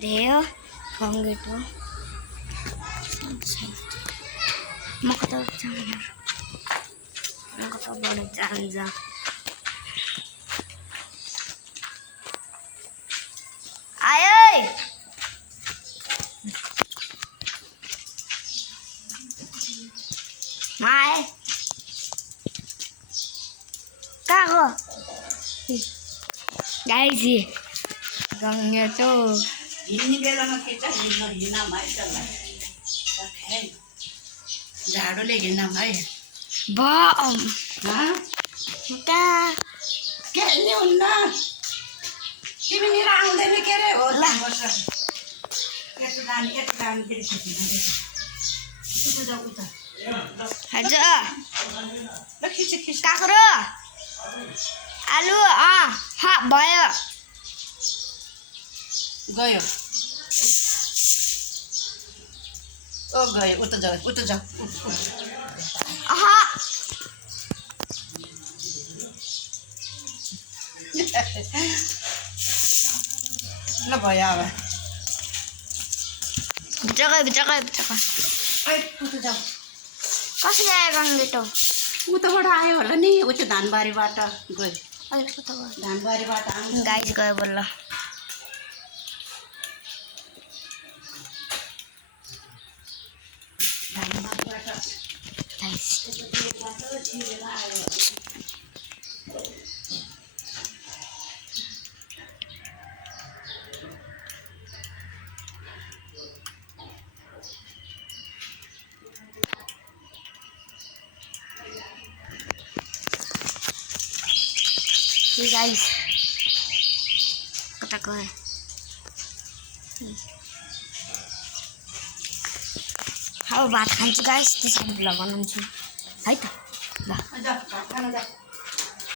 There, from it. म कता जानु म कता बढ्न चाहन्छ आयो माय कहाँ हो गाइस गङ्गे तो हिँड्ने बेलामा खिच्छ हिँड्न माइसलाई झाडुले हिँड्न भाइ बा के नि हुन्न तिमीनिर आउँदैन के रे हो ल यस्तो जाने फेरि खिच्नु उता जाऊ उता हजुर ल खिच काँक्रो आलु भयो गयो ओ गयो उता जाऊ ल भयो अब भित्रकै उता जाऊ कसरी आयो गङ्गे त उताबाट आयो होला नि उता धानबारीबाट गयो अहिले कता गयो धानबारीबाट आउँछ गाइस गयो बल्ल धानबारीबाट गाइस गाइस कता गयो अब भात खान्छु गाइस त्यसरी भ्लग बनाउँछु है त ल जा